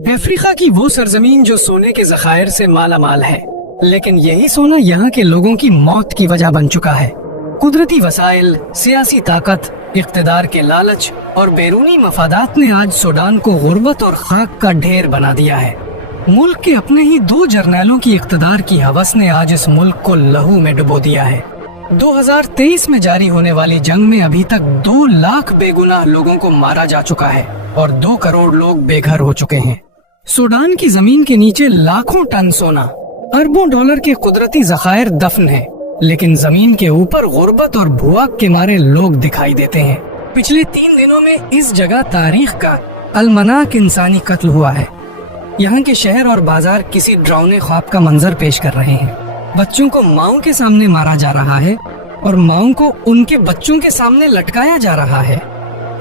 Africa की वो सरजमीन जो सोने के जखायर से माला माल है, लेकिन यही सोना यहाँ के लोगों की मौत की वजह बन चुका है। कुदरती वसाइल, सियासी ताकत, इख्तिदार के लालच और बैरूनी मफादात ने आज सूडान को गुर्बत और खाक का ढेर बना दिया है। मुल्क के अपने ही 2 जर्नैलों की इख्तिदार की हवस ने आज इस मुल्क को लहू में डुबो दिया है। 2023 में जारी होने वाली जंग में अभी तक 2 लाख बेगुनाह लोगों को मारा जा चुका है और 2 करोड़ लोग बेघर हो चुके हैं। सूडान की जमीन के नीचे लाखों टन सोना, अरबों डॉलर के कुदरती जखायर दफन है, लेकिन जमीन के ऊपर गुर्बत और भूख के मारे लोग दिखाई देते हैं। पिछले 3 दिनों में इस जगह तारीख का अलमनाक इंसानी कत्ल हुआ है। यहाँ के शहर और बाजार किसी डरावने ख्वाब का मंजर पेश कर रहे हैं। बच्चों को माओं के सामने मारा जा रहा है और माओं को उनके बच्चों के सामने लटकाया जा रहा है।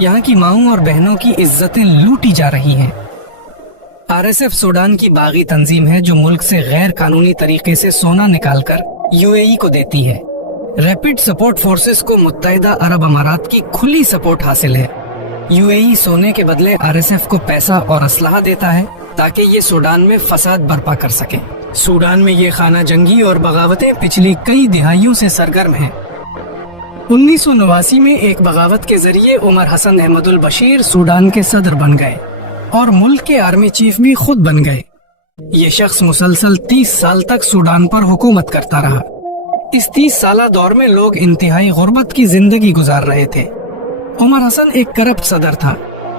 यहाँ की माओं और बहनों की इज्जतें लूटी जा रही हैं। आरएसएफ सूडान की बागी तंजीम है जो मुल्क से गैर कानूनी तरीके से सोना निकालकर यूएई को देती है। रैपिड सपोर्ट फोर्सेस को मुत्तहिदा अरब अमारात की खुली सपोर्ट हासिल है। यूएई सोने के बदले आरएसएफ को पैसा और असलहा देता है ताकि ये सूडान में फसाद बर्पा कर सके। सूडान में ये खाना जंगी और बगावतें पिछली कई दिहाइयों से सरगर्म हैं। 1989 में एक बगावत के जरिए उमर हसन अहमदुल बशीर सूडान के सदर बन गए और मुल्क के आर्मी चीफ भी खुद बन गए। ये शख्स मुसलसल 30 साल तक सूडान पर हुकूमत करता रहा। इस 30 साला दौर में लोग इंतहाई गुर्बत की जिंदगी गुजार रहे थे। उमर हसन एक करप्ट सदर था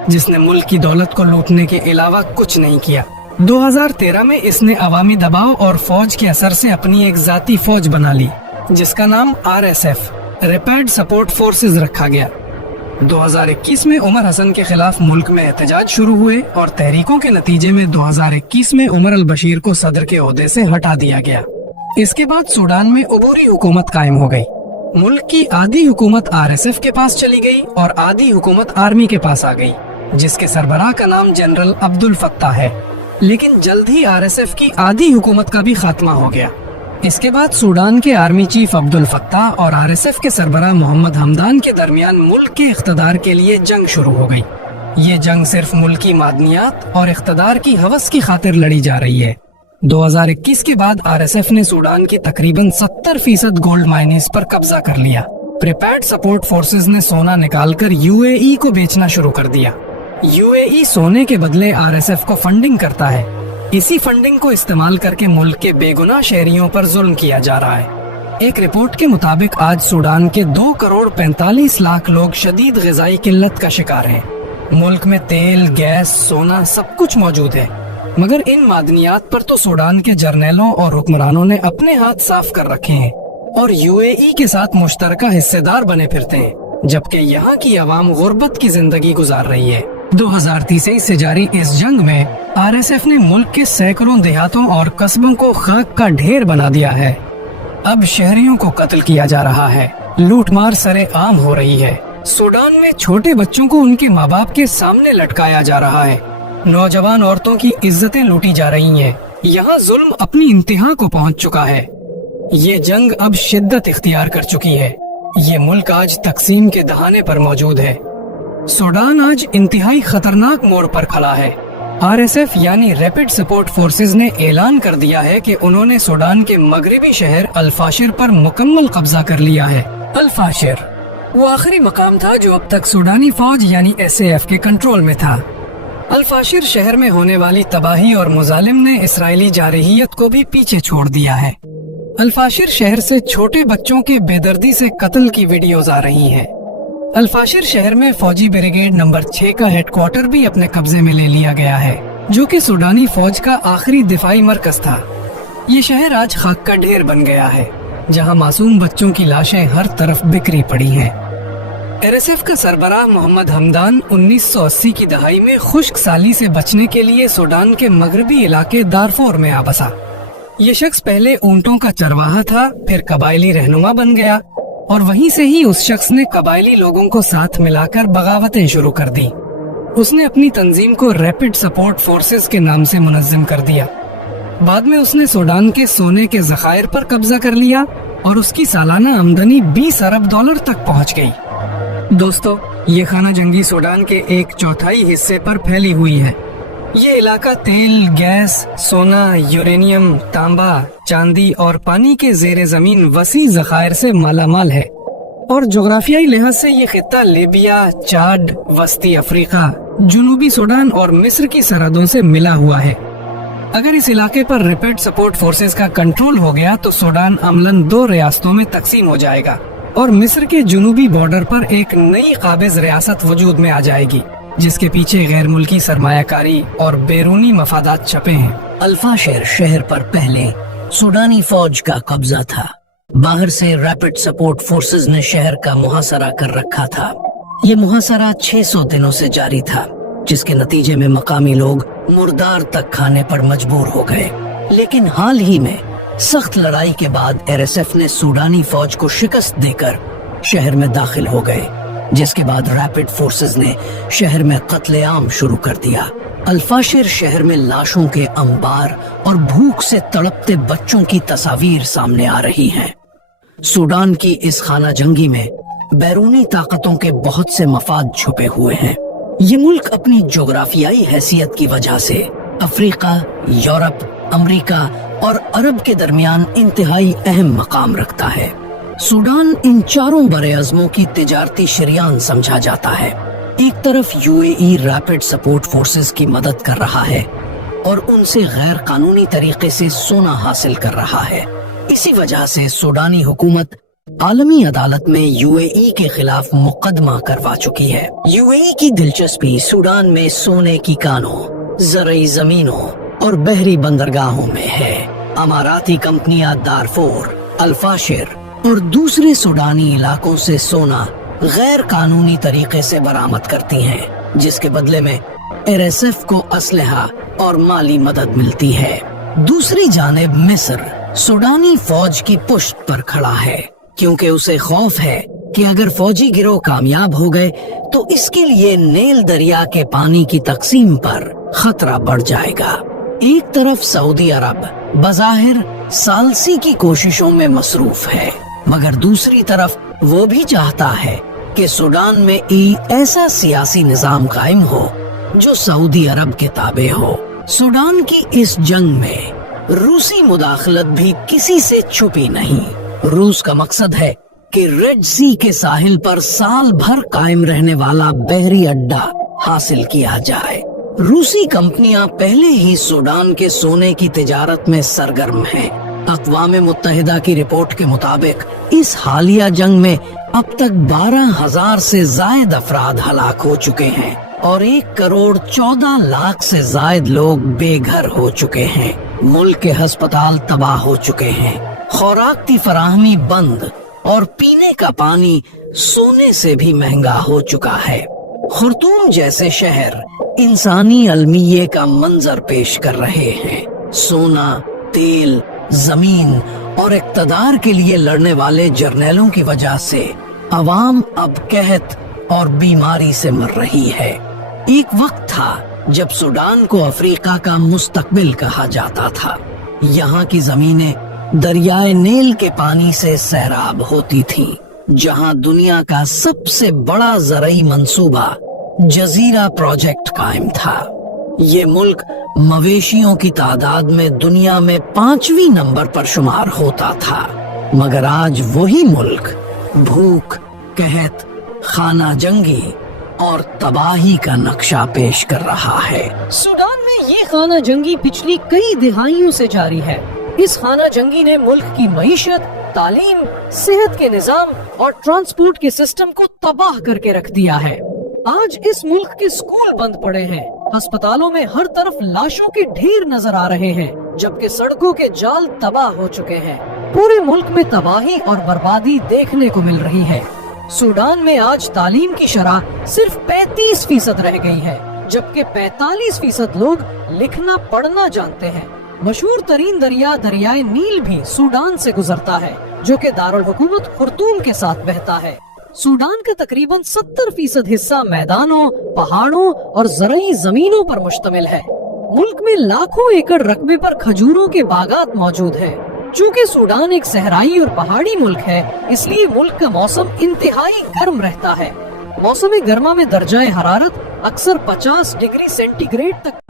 जिसने मुल्क की दौलत को लूटने के अलावा कुछ नहीं किया। 2013 में इसने अवामी दबाव और फौज के असर से अपनी एक जाती फौज बना ली जिसका नाम आरएसएफ, रैपिड सपोर्ट फोर्सेस रखा गया। 2021 में उमर हसन के खिलाफ मुल्क में एहतजाज शुरू हुए और तहरीकों के नतीजे में 2021 में उमर अल बशीर को सदर के ओहदे से हटा दिया गया। इसके बाद सूडान में अबूरी हुकूमत कायम हो गई। मुल्क की आधी हुकूमत आरएसएफ के पास चली गई और आधी हुकूमत आर्मी के पास आ गई, जिसके सरबराह का नाम जनरल अब्दुल फत्ताह है। लेकिन जल्द ही आरएसएफ की आधी हुकूमत का भी खात्मा हो गया। इसके बाद सूडान के आर्मी चीफ अब्दुल फत्ताह और आरएसएफ के सरबराह मोहम्मद हमदान के दरमियान मुल्क के इख्तिदार के लिए जंग शुरू हो गई। ये जंग सिर्फ मुल्की मादनियात और इख्तिदार की हवस की खातिर लड़ी जा रही है। 2021 के बाद आरएसएफ ने सूडान की तकरीबन 70% गोल्ड माइनिंग्स पर कब्जा कर लिया। प्रिपेयर्ड सपोर्ट फोर्सेस ने सोना निकालकर यूएई को बेचना शुरू कर दिया। यूएई सोने के बदले आरएसएफ को फंडिंग करता है। इसी फंडिंग को इस्तेमाल करके मुल्क के बेगुनाह शहरियों पर जुल्म किया जा रहा है। एक रिपोर्ट के मुताबिक आज सूडान के 2 करोड़ 45 लाख लोग शदीद ग़िज़ाई किल्लत का शिकार हैं। मुल्क में तेल, गैस, सोना सब कुछ मौजूद है, मगर इन मादनियात पर तो सूडान के जर्नैलों और हुक्मरानों ने अपने हाथ साफ कर रखे हैं और यूएई के साथ मुश्तरका हिस्सेदार बने फिरते हैं, जबकि यहाँ की आवाम गुर्बत की जिंदगी गुजार रही है। 2023 से जारी इस जंग में आरएसएफ ने मुल्क के सैकड़ों देहातों और कस्बों को खाक का ढेर बना दिया है। अब शहरियों को कत्ल किया जा रहा है, लूटमार सरेआम हो रही है। सूडान में छोटे बच्चों को उनके माँ बाप के सामने लटकाया जा रहा है। नौजवान औरतों की इज्जतें लूटी जा रही हैं। यहाँ जुल्म अपनी इंतहा को पहुँच चुका है। ये जंग अब शिद्दत इख्तियार कर चुकी है। ये मुल्क आज तकसीम के दहाने पर मौजूद है। सूडान आज इंतहाई खतरनाक मोड़ पर खड़ा है। आरएसएफ यानी रैपिड सपोर्ट फोर्सेस ने ऐलान कर दिया है कि उन्होंने सूडान के मगरबी शहर अल-फाशिर पर मुकम्मल कब्जा कर लिया है। अल-फाशिर वो आखिरी मकाम था जो अब तक सूडानी फौज यानी एसएएफ के कंट्रोल में था। अल-फाशिर शहर में होने वाली तबाही और मुजालिम ने इसराइली जारहियत को भी पीछे छोड़ दिया है। अल-फाशिर शहर से छोटे बच्चों के बेदर्दी से कत्ल की वीडियोज आ रही हैं। अल-फाशिर शहर में फौजी ब्रिगेड नंबर 6 का हेडक्वार्टर भी अपने कब्जे में ले लिया गया है, जो कि सूडानी फौज का आखिरी दिफाई मरकज था। ये शहर आज खाक का ढेर बन गया है, जहां मासूम बच्चों की लाशें हर तरफ बिखरी पड़ी हैं। आरएसएफ का सरबराह मोहम्मद हमदान 1980 की दहाई में खुश्क साली से बचने के लिए सूडान के मगरबी इलाके दारफोर में आ बसा। ये शख्स पहले ऊंटों का चरवाहा था, फिर कबायली रहनुमा बन गया और वहीं से ही उस शख्स ने कबायली लोगों को साथ मिलाकर बगावतें शुरू कर दी। उसने अपनी तंजीम को रैपिड सपोर्ट फोर्सेस के नाम से मुनज़्ज़म कर दिया। बाद में उसने सूडान के सोने के ज़खायर पर कब्जा कर लिया और उसकी सालाना आमदनी 20 अरब डॉलर तक पहुंच गई। दोस्तों, ये खाना जंगी सूडान के 1/4 हिस्से पर फैली हुई है। یہ علاقہ تیل، گیس، سونا، یورینیم، تانبا، چاندی اور پانی کے زیر زمین وسیع ذخائر سے مالا مال ہے، اور جغرافیائی لحاظ سے یہ خطہ لیبیا، چاڈ، وسطی افریقہ، جنوبی سوڈان اور مصر کی سرحدوں سے ملا ہوا ہے۔ اگر اس علاقے پر ریپڈ سپورٹ فورسز کا کنٹرول ہو گیا تو سوڈان عملاً 2 ریاستوں میں تقسیم ہو جائے گا اور مصر کے جنوبی بارڈر پر ایک نئی قابض ریاست وجود میں آ جائے گی، جس کے پیچھے غیر ملکی سرمایہ کاری اور بیرونی مفادات چھپے ہیں۔ الفاشر شہر پر پہلے سوڈانی فوج کا قبضہ تھا۔ باہر سے ریپڈ سپورٹ فورسز نے شہر کا محاصرہ کر رکھا تھا۔ یہ محاصرہ 600 دنوں سے جاری تھا، جس کے نتیجے میں مقامی لوگ مردار تک کھانے پر مجبور ہو گئے۔ لیکن حال ہی میں سخت لڑائی کے بعد RSF نے سوڈانی فوج کو شکست دے کر شہر میں داخل ہو گئے، جس کے بعد ریپڈ فورسز نے شہر میں قتل عام شروع کر دیا۔ الفاشر شہر میں لاشوں کے انبار اور بھوک سے تڑپتے بچوں کی تصاویر سامنے آ رہی ہیں۔ سوڈان کی اس خانہ جنگی میں بیرونی طاقتوں کے بہت سے مفاد چھپے ہوئے ہیں۔ یہ ملک اپنی جغرافیائی حیثیت کی وجہ سے افریقہ، یورپ، امریکہ اور عرب کے درمیان انتہائی اہم مقام رکھتا ہے۔ سوڈان ان چاروں براعظموں کی تجارتی شریان سمجھا جاتا ہے۔ ایک طرف UAE ریپڈ سپورٹ فورسز کی مدد کر رہا ہے اور ان سے غیر قانونی طریقے سے سونا حاصل کر رہا ہے۔ اسی وجہ سے سوڈانی حکومت عالمی عدالت میں UAE کے خلاف مقدمہ کروا چکی ہے۔ UAE کی دلچسپی سوڈان میں سونے کی کانوں، زرعی زمینوں اور بحری بندرگاہوں میں ہے۔ اماراتی کمپنیاں دارفور، الفاشر اور دوسرے سوڈانی علاقوں سے سونا غیر قانونی طریقے سے برآمد کرتی ہیں، جس کے بدلے میں RSF کو اسلحہ اور مالی مدد ملتی ہے۔ دوسری جانب مصر سوڈانی فوج کی پشت پر کھڑا ہے، کیونکہ اسے خوف ہے کہ اگر فوجی گروہ کامیاب ہو گئے تو اس کے لیے نیل دریا کے پانی کی تقسیم پر خطرہ بڑھ جائے گا۔ ایک طرف سعودی عرب بظاہر ثالثی کی کوششوں میں مصروف ہے، مگر دوسری طرف وہ بھی چاہتا ہے کہ سوڈان میں ایسا سیاسی نظام قائم ہو جو سعودی عرب کے تابع ہو۔ سوڈان کی اس جنگ میں روسی مداخلت بھی کسی سے چھپی نہیں۔ روس کا مقصد ہے کہ ریڈ سی کے ساحل پر سال بھر قائم رہنے والا بحری اڈا حاصل کیا جائے۔ روسی کمپنیاں پہلے ہی سوڈان کے سونے کی تجارت میں سرگرم ہیں۔ اقوام متحدہ کی رپورٹ کے مطابق اس حالیہ جنگ میں اب تک 12,000 سے زائد افراد ہلاک ہو چکے ہیں اور 1,14,00,000 سے زائد لوگ بے گھر ہو چکے ہیں۔ ملک کے ہسپتال تباہ ہو چکے ہیں، خوراک کی فراہمی بند اور پینے کا پانی سونے سے بھی مہنگا ہو چکا ہے۔ خرطوم جیسے شہر انسانی المیے کا منظر پیش کر رہے ہیں۔ سونا، تیل، زمین اور اقتدار کے لیے لڑنے والے جرنیلوں کی وجہ سے عوام اب قحط اور بیماری سے مر رہی ہے۔ ایک وقت تھا جب سوڈان کو افریقہ کا مستقبل کہا جاتا تھا۔ یہاں کی زمینیں دریائے نیل کے پانی سے سیراب ہوتی تھیں، جہاں دنیا کا سب سے بڑا زرعی منصوبہ جزیرہ پروجیکٹ قائم تھا۔ یہ ملک مویشیوں کی تعداد میں دنیا میں 5ویں نمبر پر شمار ہوتا تھا، مگر آج وہی ملک بھوک، قحط، خانہ جنگی اور تباہی کا نقشہ پیش کر رہا ہے۔ سوڈان میں یہ خانہ جنگی پچھلی کئی دہائیوں سے جاری ہے۔ اس خانہ جنگی نے ملک کی معیشت، تعلیم، صحت کے نظام اور ٹرانسپورٹ کے سسٹم کو تباہ کر کے رکھ دیا ہے۔ آج اس ملک کے اسکول بند پڑے ہیں، ہسپتالوں میں ہر طرف لاشوں کے ڈھیر نظر آ رہے ہیں، جبکہ سڑکوں کے جال تباہ ہو چکے ہیں۔ پورے ملک میں تباہی اور بربادی دیکھنے کو مل رہی ہے۔ سوڈان میں آج تعلیم کی شرح صرف 35% رہ گئی ہے، جبکہ 45% لوگ لکھنا پڑھنا جانتے ہیں۔ مشہور ترین دریا دریائے نیل بھی سوڈان سے گزرتا ہے، جو کہ دارالحکومت خرطوم کے ساتھ بہتا ہے۔ سوڈان کا تقریباً 70% حصہ میدانوں، پہاڑوں اور زرعی زمینوں پر مشتمل ہے۔ ملک میں لاکھوں ایکڑ رقبے پر کھجوروں کے باغات موجود ہیں۔ چونکہ سوڈان ایک صحرائی اور پہاڑی ملک ہے، اس لیے ملک کا موسم انتہائی گرم رہتا ہے۔ موسم گرما میں درجہ حرارت اکثر 50 ڈگری سینٹی گریڈ تک